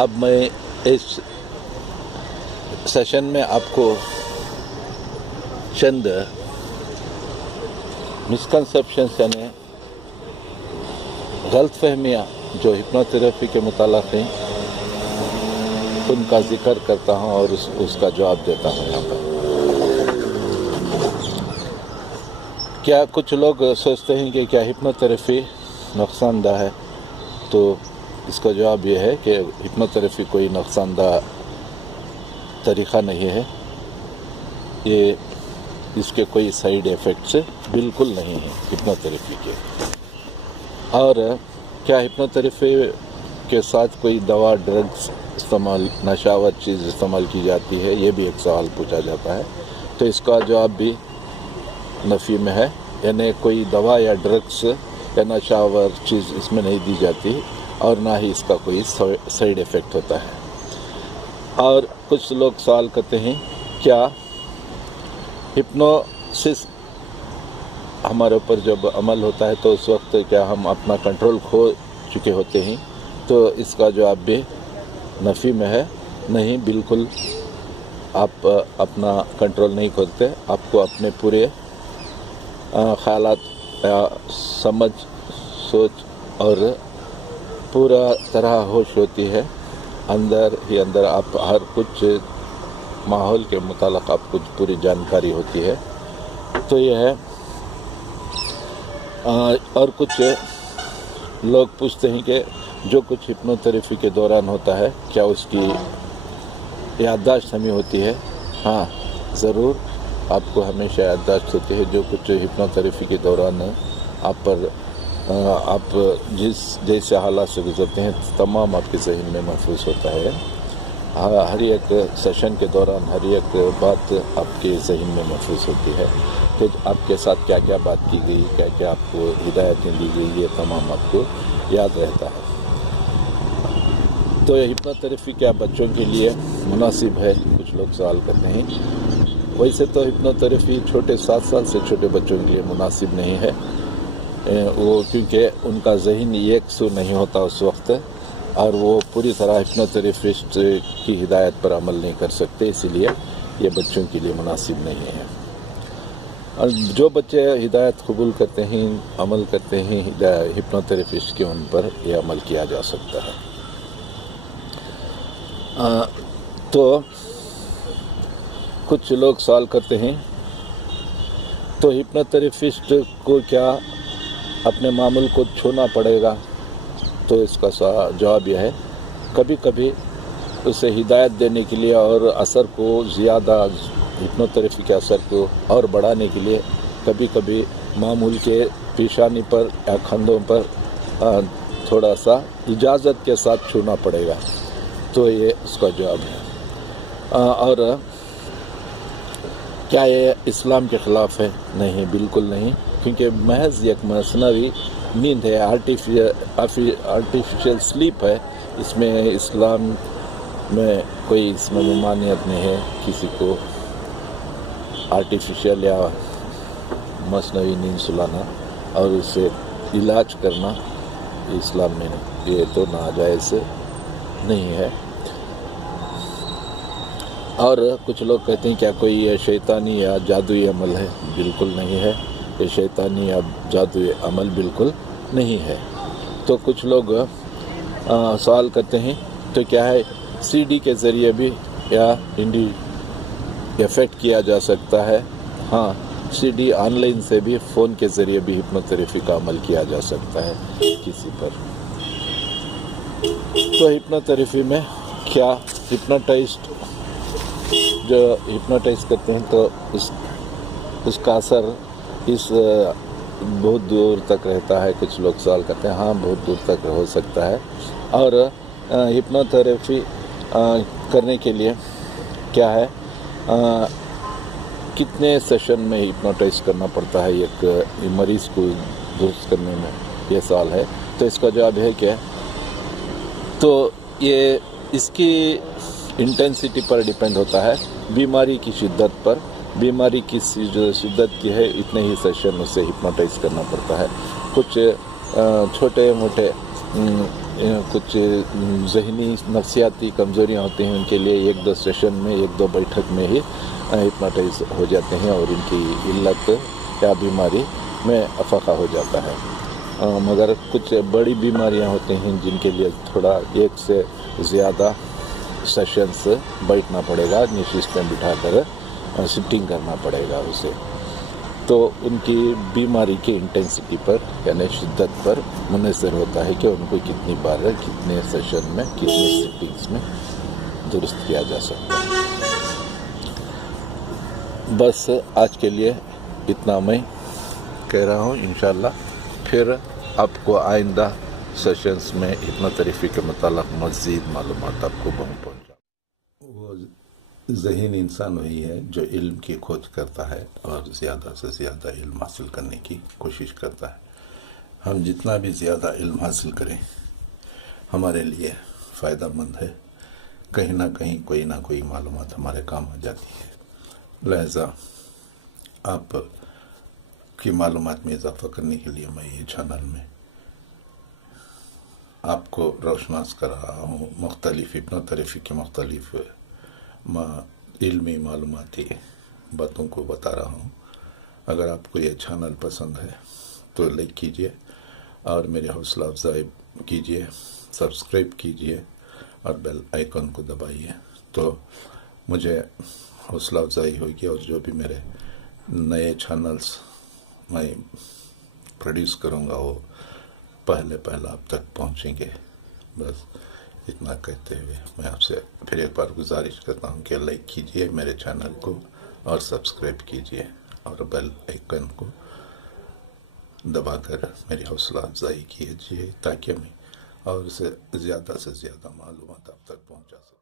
अब मैं इस सेशन में आपको चंद मिसकंसेप्शंस यानी गलत फहमियाँ जो हिप्नोथेरेपी के मुताल्लिक़ हैं उनका जिक्र करता हूँ और उसका जवाब देता हूँ यहाँ पर। क्या कुछ लोग सोचते हैं कि क्या हिप्नोथेरेपी नुकसानदेह है, तो इसका जवाब ये है कि हिप्नोथेरेपी कोई नुकसानदेह तरीक़ा नहीं है। ये इसके कोई साइड इफ़ेक्ट्स बिल्कुल नहीं हैं हिप्नोथेरेपी के। और क्या हिप्नोथेरेपी के साथ कोई दवा, ड्रग्स इस्तेमाल, नशावर चीज़ इस्तेमाल की जाती है, ये भी एक सवाल पूछा जाता है। तो इसका जवाब भी नफ़ी में है, यानी कोई दवा या ड्रग्स या नशावर चीज़ इसमें नहीं दी जाती और ना ही इसका कोई साइड इफ़ेक्ट होता है। और कुछ लोग सवाल करते हैं क्या हिप्नोसिस हमारे ऊपर जब अमल होता है तो उस वक्त क्या हम अपना कंट्रोल खो चुके होते हैं, तो इसका जवाब भी नफ़ी में है। नहीं, बिल्कुल आप अपना कंट्रोल नहीं खोते। आपको अपने पूरे ख़यालात या समझ, सोच और पूरा तरह होश होती है। अंदर ही अंदर आप हर कुछ माहौल के मुतालिक आप कुछ पूरी जानकारी होती है। तो यह है। और कुछ लोग पूछते हैं कि जो कुछ हिप्नोथेरेपी के दौरान होता है क्या उसकी याददाश्त हमें होती है। हाँ, ज़रूर आपको हमेशा याददाश्त होती है। जो कुछ हिप्नोथेरेपी के दौरान आप जैसे हालात से गुजरते हैं तमाम आपके ज़हन में महफूज होता है। हर एक सेशन के दौरान हर एक बात आपके ज़हन में महफूज होती है कि आपके साथ क्या क्या बात की गई, क्या क्या आपको हिदायतें दी गई, ये तमाम आपको याद रहता है। तो हिप्नोथेरेपी क्या बच्चों के लिए मुनासिब है, कुछ लोग सवाल करते हैं। वैसे तो हिप्नोथेरेपी छोटे 7 साल से छोटे बच्चों के लिए मुनासिब नहीं है, वो क्योंकि उनका ज़हन एकसू नहीं होता उस वक्त और वो पूरी तरह हिप्नोथेरेपिस्ट की हिदायत पर अमल नहीं कर सकते, इसीलिए ये बच्चों के लिए मुनासिब नहीं है। और जो बच्चे हिदायत कबूल करते हैं, अमल करते हैं हिप्नोथेरेपिस्ट के, उन पर यह अमल किया जा सकता है। तो कुछ लोग सवाल करते हैं तो हिप्नोथेरेपिस्ट को क्या अपने मामूल को छूना पड़ेगा, तो इसका जवाब यह है कभी कभी उसे हिदायत देने के लिए और असर को ज़्यादा, हिप्नोथेरेपी के असर को और बढ़ाने के लिए कभी कभी मामूल के पेशानी पर या कंधों पर थोड़ा सा इजाज़त के साथ छूना पड़ेगा। तो ये उसका जवाब है। और क्या ये इस्लाम के ख़िलाफ़ है? नहीं, बिल्कुल नहीं, क्योंकि महज एक मसनवी नींद है, आर्टिफिशियल स्लीप है। इसमें इस्लाम में कोई इसमें ममानियत नहीं है किसी को आर्टिफिशियल या मसनवी नींद सुलाना और उससे इलाज करना इस्लाम में नहीं, ये तो नाजायज़ नहीं है। और कुछ लोग कहते हैं क्या कोई ये शैतानी या जादुई अमल है? बिल्कुल नहीं है, ये शैतानी या जादुई अमल बिल्कुल नहीं है। तो कुछ लोग सवाल करते हैं तो क्या है सीडी के ज़रिए भी या इफ़ेक्ट किया जा सकता है? हाँ, सीडी ऑनलाइन से भी, फ़ोन के ज़रिए भी हिप्नोथेरेपी का अमल किया जा सकता है किसी पर। तो हिप्नोथेरेपी में क्या हिप्नोटाइज्ड जो हिप्नोटाइज करते हैं तो उसका असर इस बहुत दूर तक रहता है? कुछ लोग सवाल करते हैं। हाँ, बहुत दूर तक हो सकता है। और हिप्नोथेरेपी करने के लिए क्या है, कितने सेशन में हिप्नोटाइज करना पड़ता है एक मरीज़ को दुरुस्त करने में, ये सवाल है। तो इसका जवाब है क्या, तो ये इसकी इंटेंसिटी पर डिपेंड होता है, बीमारी की शिद्दत पर। बीमारी की जो शिद्दत की है इतने ही सेशन उसे हिप्नोटाइज करना पड़ता है। कुछ छोटे मोटे कुछ जहनी नफ्सियाती कमज़ोरियाँ होती हैं उनके लिए 1-2 सेशन में 1-2 बैठक में ही हिप्नोटाइज हो जाते हैं और इनकी इल्लत या बीमारी में अफाका हो जाता है। मगर कुछ बड़ी बीमारियां होती हैं जिनके लिए थोड़ा एक से ज़्यादा सेशंस बैठना पड़ेगा, निशिस्त में बिठाकर सिटिंग करना पड़ेगा उसे, तो उनकी बीमारी की इंटेंसिटी पर यानी शिद्दत पर मुनहसर होता है कि उनको कितनी बार कितने सेशन में कितने सिटिंग्स में दुरुस्त किया जा सकता है। बस आज के लिए इतना मैं कह रहा हूँ। इंशाल्लाह फिर आपको आइंदा सेशंस में हिप्नोथेरेपी के मुताल्लिक़ मज़ीद मालूमात आपको पहुँचा। वो ज़हीन इंसान वही है जो इल्म की खोज करता है और ज़्यादा से ज़्यादा इल्म हासिल करने की कोशिश करता है। हम जितना भी ज़्यादा इल्म हासिल करें हमारे लिए फ़ायदेमंद है, कहीं ना कोई मालूमात हमारे काम आ जाती है। लिहाजा आप की मालूमात में इजाफ़ा करने के लिए मैं ये चैनल में आपको रोशनास कर रहा हूँ, मुख्तलिफ हिप्नोथेरेपी के मुख्तलिफ इल्मी मालूमाती बातों को बता रहा हूँ। अगर आपको ये चैनल पसंद है तो लाइक कीजिए और मेरे हौसला अफजाई कीजिए, सब्सक्राइब कीजिए और बेल आइकन को दबाइए, तो मुझे हौसला अफजाई होगी और जो भी मेरे नए चैनल्स मैं प्रोड्यूस करूँगा वो पहले आप तक पहुँचेंगे। बस इतना कहते हुए मैं आपसे फिर एक बार गुजारिश करता हूँ कि लाइक कीजिए मेरे चैनल को और सब्सक्राइब कीजिए और बेल आइकन को दबाकर मेरी हौसला अफजाई कीजिए ताकि मैं और से ज़्यादा मालूमात आप तक पहुँचा सकूँ।